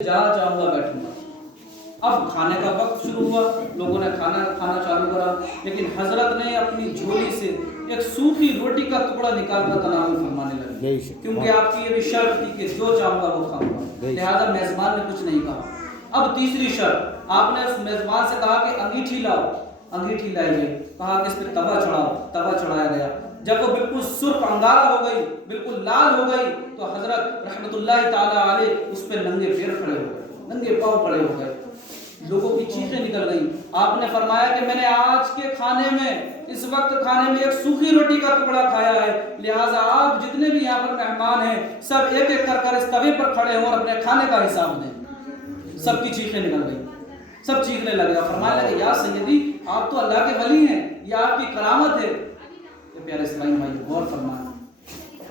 जहाँ चाहूँगा बैठूंगा। अब खाने का वक्त शुरू हुआ, लोगों ने खाना खाना चालू करा, लेकिन हजरत ने अपनी झोली से एक सूखी रोटी का टुकड़ा निकालकर तनावुल फरमाने लगे, क्योंकि आपकी ये भी शर्त थी कि जो चाहूँगा वो खाऊंगा। लिहाजा मेजबान ने कुछ नहीं कहा। अब तीसरी शर्त, आपने उस मेजबान से कहा कि अंगीठी लाओ, अंगीठी लाइए। कहा कि इस पर तवा चढ़ाओ, तवा चढ़ाया गया। जब वो बिल्कुल सुर्ख अंगारा हो गई, बिल्कुल लाल हो गई, तो हजरत रहमतुल्लाहि ताला अलैह उस पर नंगे पैर खड़े हो गए, नंगे पांव खड़े हो गए। लोगों की चीखें निकल गई। आपने फरमाया कि मैंने आज के खाने में, इस वक्त खाने में एक सूखी रोटी का टुकड़ा खाया है, लिहाजा आप जितने भी यहाँ पर मेहमान हैं सब एक एक कर इस तवे पर खड़े हो और अपने खाने का हिसाब दें। सबकी चीखें निकल गई, सब चीखने लगे। फरमाने लगे, या सैयदी आप तो अल्लाह के वली हैं, ये आपकी करामत है। प्यारे इस्लामी भाई, गौर फरमाएं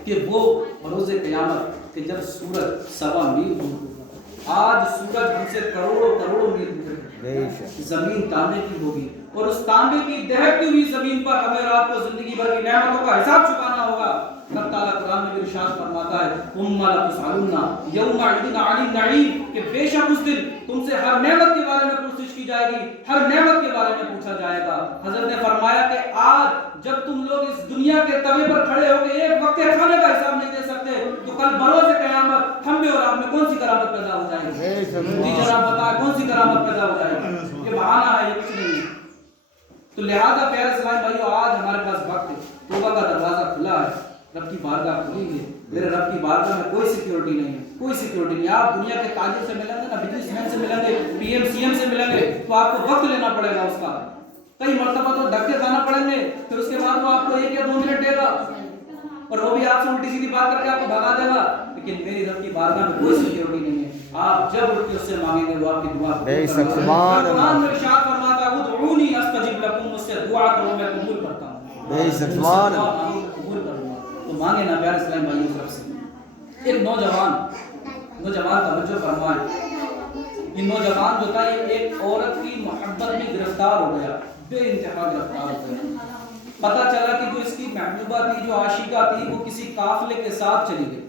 कि वो रोज़े क़यामत कि जब सूरज सवा मील दूर होगा, आज सूरज हमसे करोड़ों करोड़ों मील दूर है, जमीन तांबे की होगी और उस तांबे की दहकती हुई जमीन पर हमें और आपको जिंदगी भर की नेमतों का हिसाब चुकाना होगा। अल्लाह ताला कुरान में इरशाद फरमाता है, उम्मा ला तुसअलुन्ना यौमा इदिन अनिन नईम, कि बेशक उस दिन तुमसे हर नेमत के बारे में पूछताछ की जाएगी, हर नेमत के बारे में पूछा जाएगा। हजरत ने फरमाया कि आज जब तुम लोग इस दुनिया के तवे पर खड़े होकर एक वक्त के खाने का हिसाब नहीं दे सकते, तो कल बरोज़ क़यामत हम में और आप में कौन सी करामत पैदा हो जाएगी? जी जनाब बताएं, कौन सी करामत पैदा हो जाएगी? ये बहाना है, ये कुछ नहीं है। तो लिहाजा प्यारे इस्लामी भाइयों, आज हमारे पास वक्त है, तौबा का दरवाजा खुला है, रब की बारगाह खुली है। मेरे रब की बारगाह में कोई सिक्योरिटी नहीं है, कोई सिक्योरिटी नहीं। आप दुनिया के ताजिर से मिलेंगे ना, बिजनेसमैन से मिलेंगे, पीएम सीएम से मिलेंगे, तो आपको वक्त लेना पड़ेगा उसका, कई मरतबा तो धक्के खाना पड़ेंगे, फिर उसके बाद वो आपको 1 या 2 मिनट देगा और वो भी आपसे उल्टी सीधी बात करके आपको भगा देगा। लेकिन मेरी रब की बारगाह में कोई सिक्योरिटी नहीं है। आप जब उठ के उससे मांगेंगे वो आपकी दुआ कुरान में इरशाद फरमाता है, उदऊनी अस्तजिब लकुम, मुझसे दुआ करो मैं कबूल करता हूं, कबूल करूंगा। तो मांगे ना प्यारे इस्लामी भाइयों तरफ से। एक नौजवान तवज्जो फरमाए, ये नौजवान जो था ये एक औरत की मोहब्बत में गिरफ्तार हो गया, बेइंतहा गिरफ्तार हो गया। पता चला कि जो इसकी महबूबा थी, जो आशिका थी, वो किसी काफिले के साथ चली गई।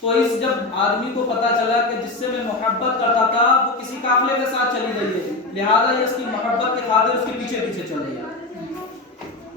तो इस जब आदमी को पता चला कि जिससे मैं मोहब्बत करता था वो किसी काफिले के साथ चली गई है, लिहाजा ये उसकी मोहब्बत के खातिर उसके पीछे पीछे चल रही है।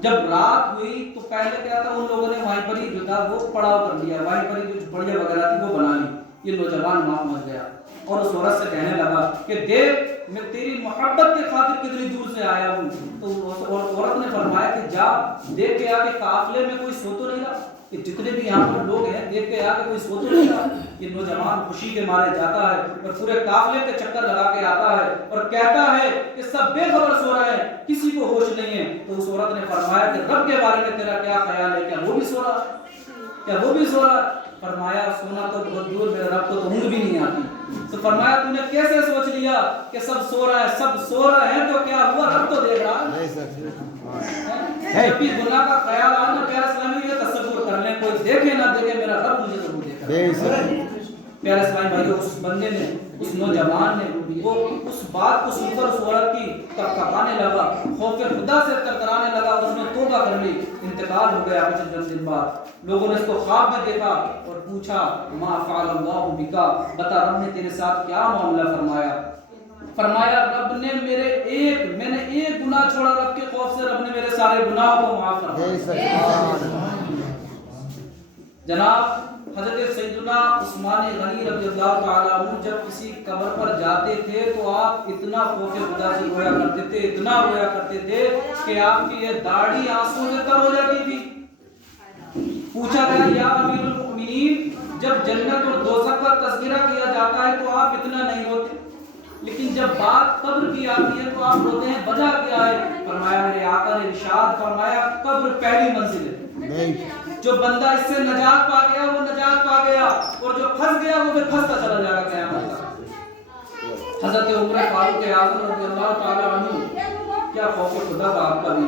जब रात हुई तो पहले क्या था, उन लोगों ने वहीं पर ही जो था वो पड़ाव कर लिया, वहीं पर ही जो झोपड़ियां वगैरह थी वो बना ली। ये नौजवान माफ मच गया और उस औरत से कहने लगा कि देख, मैं तेरी मोहब्बत के खातिर कितनी दूर से आया हूँ। तो औरत ने फरमाया कि जा देख के आके काफिले में कोई सो तो नहीं रहा, कि जितने भी यहाँ पर लोग हैं देख के आके कोई सो तो नहीं रहा। ये नौजवान खुशी के मारे जाता है और पूरे काफिले के चक्कर लगा के आता है और कहता है कि सब बेखबर सो रहे हैं, किसी को होश नहीं है। तो उस औरत ने फरमाया कि रब के बारे में तेरा क्या ख्याल है, क्या वो भी सो रहा, क्या वो भी सो रहा? फरमाया सोना तो बहुत दूर, मेरे रब को तो ऊँग भी नहीं आती। तो फरमाया तूने कैसे सोच लिया कि सब सो रहे हैं? सब सो रहे हैं तो क्या हुआ, रब तो देख रहा है। जब भी गुनाह का ख्याल आए ना प्यारे इस्लामी, ये तसव्वुर कर लें, कोई देखे ना देखे मेरा रब मुझे जरूर देखेगा। प्यारे इस्लामी भाइयों, उस बंदे ने, उस नौजवान ने वो उस बात को सुनकर उस औरत की कपकपाने लगा, खौफ खुदा से तरतराने लगा और उसने तौबा कर ली। इंतकाल हो गया कुछ दिन बाद। लोगों ने इसको ख्वाब में देखा और पूछा, मा फ़अलल्लाहु बिका, बता रब ने तेरे साथ क्या मामला फरमाया? फरमाया रब ने मैंने एक गुनाह छोड़ा, रब के खौफ से रब ने मेरे सारे गुनाहों को माफ कर दिया। जनाब हजरत सैयदना उस्मान गनी रज़ियल्लाहु ताला अन्हु जब किसी कब्र पर जाते थे तो आप इतना खौफ खुदा से रोया करते थे, इतना रोया करते थे कि आपकी ये दाढ़ी आंसू से तर हो जाती थी। पूछा गया, या अमीरुल मुमिनीन, जब जन्नत और दोज़ख का तज़किरा किया जाता है तो आप इतना नहीं रोते, लेकिन जब बात कब्र की आती है तो आप रोते हैं, वजह क्या है? फरमाया मेरे आका ने इरशाद फरमाया, कब्र पहली मंजिल है, जो बंदा इससे नजात पा गया वो नजात पा गया और जो फंस गया वो फिर फंसता चला जाएगा क़यामत तक। हज़रत उमर फारूक आज़म रज़ियल्लाहु ताला अन्हु, क्या खौफ खुदा का आपका भी।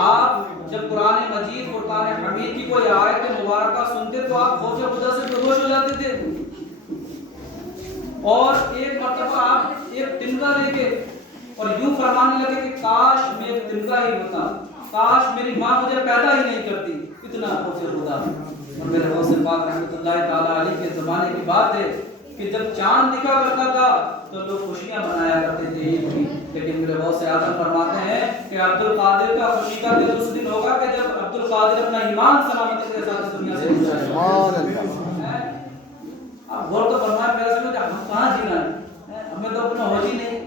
आप जब कुरान मजीद, कुरान हमीद की कोई आयत मुबारका सुनते तो आप खौफ खुदा से बेहोश हो जाते थे। और एक मर्तबा आप एक तिनका लेके और यूं फरमाने लगे कि काश मैं एक तिनका ही होता, काश मेरी माँ मुझे पैदा ही नहीं करती। इतना खौफ खुदा। और मेरे गौसे पाक रहमतुल्लाहि ताला अलैह के ज़माने की बात है کہ جب چاند دکھا کرتا تھا تو لوگ خوشیاں منایا کرتے تھے عید کی، لیکن میرے غوث اعظم فرماتے ہیں کہ عبد القادر کا خوشی کا دن اس دن ہوگا کہ جب عبد القادر اپنا ایمان سلامتی کے ساتھ دنیا سے جائے گا۔ آپ غور تو فرمائیں میرے سمجھ ہم کہاں جینا ہے، ہمیں تو اپنا ہوش ہی نہیں۔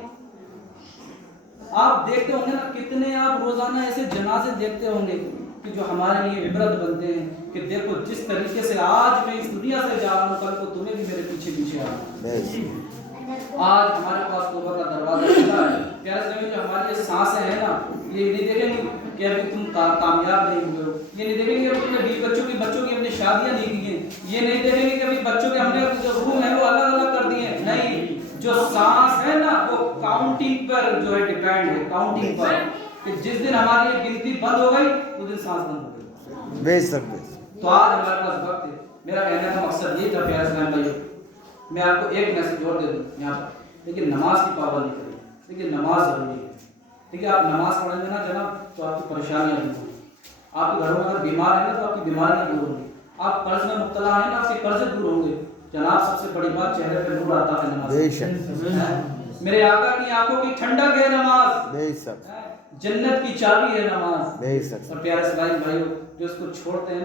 آپ دیکھتے ہوں گے نا کتنے آپ روزانہ ایسے جنازے دیکھتے ہوں گے کہ جو ہمارے لیے عبرت بنتے ہیں کہ دیکھو جس طریقے سے آج میں اس دنیا سے جا رہا ہوں کل کو تمہیں بھی میرے پیچھے پیچھے آنا۔ آج ہمارے پاس توبہ کا دروازہ کھلا ہے، پیارے سامعین جو ہماری یہ سانسیں ہیں نا یہ نہیں دیکھیں گے کہ ابھی تم کامیاب نہیں ہوئے ہو، یہ نہیں دیکھیں گے کہ اپنے بیوی بچوں کی اپنی شادیاں نہیں کی ہیں، یہ نہیں دیکھیں گے کہ ابھی بچوں کے ہم نے جو روم ہے وہ الگ الگ کر دیے ہیں، نہیں، جو سانس ہے نا وہ کاؤنٹنگ پر جو ہے ڈیپینڈ ہے، کاؤنٹنگ پر، کہ جس دن ہماری یہ گنتی بند ہو گئی اس دن سانس بند ہو گئی۔ بے شک۔ تو آج ہمارے پاس وقت ہے، میرا کہنے کا مقصد یہ تھا پیارے اسلام بھائیو، میں آپ کو ایک میسج اور دے دوں یہاں پر، لیکن نماز کی پابندی کریں، لیکن نماز ضروری ہے، ٹھیک ہے؟ آپ نماز پڑھیں گے نا جناب تو آپ کی پریشانیاں دور ہوں گی، آپ کے گھروں میں اگر بیمار ہیں نا تو آپ کی بیماریاں دور ہوں گی، آپ قرض میں مبتلا ہیں نا آپ کے قرض دور ہوں گے، جناب سب سے بڑی بات چہرے پہ نور آتا ہے نماز۔ بے شک۔ میرے آقا کی آنکھوں کی ٹھنڈک ہے نماز، بے شک، جنت کی چابی ہے نماز، بے شک۔ اور پیارے اسماعیل بھائیو جو اس کو چھوڑتے ہیں